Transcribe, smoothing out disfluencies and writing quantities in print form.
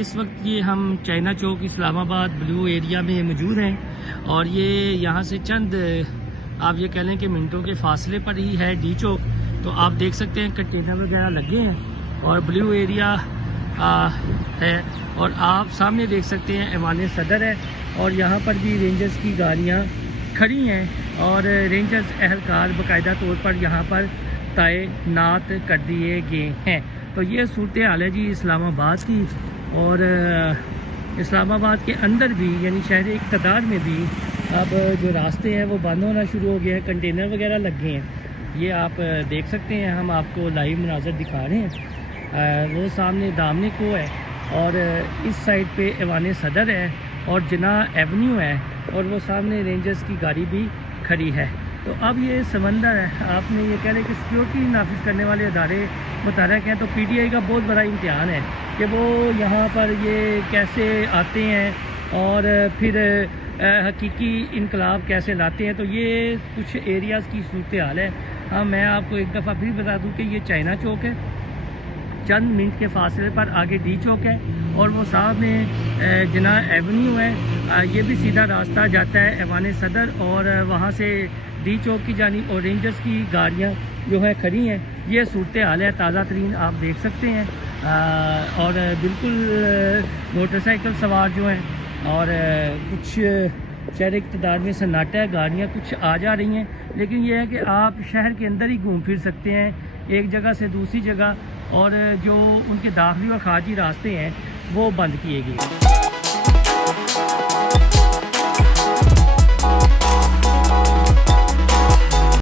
اس وقت یہ ہم چائنا چوک اسلام آباد بلیو ایریا میں موجود ہیں اور یہ یہاں سے چند آپ یہ کہہ لیں کہ منٹوں کے فاصلے پر ہی ہے ڈی چوک. تو آپ دیکھ سکتے ہیں کنٹینر وغیرہ لگے ہیں اور بلیو ایریا ہے اور آپ سامنے دیکھ سکتے ہیں ایوان صدر ہے اور یہاں پر بھی رینجرز کی گاڑیاں کھڑی ہیں اور رینجرز اہلکار باقاعدہ طور پر یہاں پر تعینات کر دیے گئے ہیں. تو یہ صورتحال ہے جی اسلام آباد کی. اور اسلام آباد کے اندر بھی یعنی شہر اقتدار میں بھی اب جو راستے ہیں وہ بند ہونا شروع ہو گئے ہیں, کنٹینر وغیرہ لگ گئے ہیں. یہ آپ دیکھ سکتے ہیں, ہم آپ کو لائیو مناظر دکھا رہے ہیں. وہ سامنے دامنے کو ہے اور اس سائڈ پہ ایوان صدر ہے اور جناح ایونیو ہے اور وہ سامنے رینجرز کی گاڑی بھی کھڑی ہے. تو اب یہ سمندر ہے, آپ نے یہ کہہ رہے کہ سیکیورٹی نافذ کرنے والے ادارے متحرک ہیں. تو پی ٹی آئی کا بہت بڑا امتحان ہے کہ وہ یہاں پر یہ کیسے آتے ہیں اور پھر حقیقی انقلاب کیسے لاتے ہیں. تو یہ کچھ ایریاز کی صورتحال ہے. ہاں, میں آپ کو ایک دفعہ پھر بتا دوں کہ یہ چائنا چوک ہے, چند منٹ کے فاصلے پر آگے ڈی چوک ہے اور وہ سامنے جناح ایونیو ہے. یہ بھی سیدھا راستہ جاتا ہے ایوان صدر اور وہاں سے ڈی چوک کی جانب اور رینجرز کی گاڑیاں جو ہیں کھڑی ہیں. یہ صورتحال ہے تازہ ترین, آپ دیکھ سکتے ہیں. اور بالکل موٹر سائیکل سوار جو ہیں اور کچھ شہر اقتدار میں سناٹا ہے, گاڑیاں کچھ آ جا رہی ہیں, لیکن یہ ہے کہ آپ شہر کے اندر ہی گھوم پھر سکتے ہیں ایک جگہ سے دوسری جگہ, اور جو ان کے داخلی اور خارجی راستے ہیں وہ بند کیے گئے.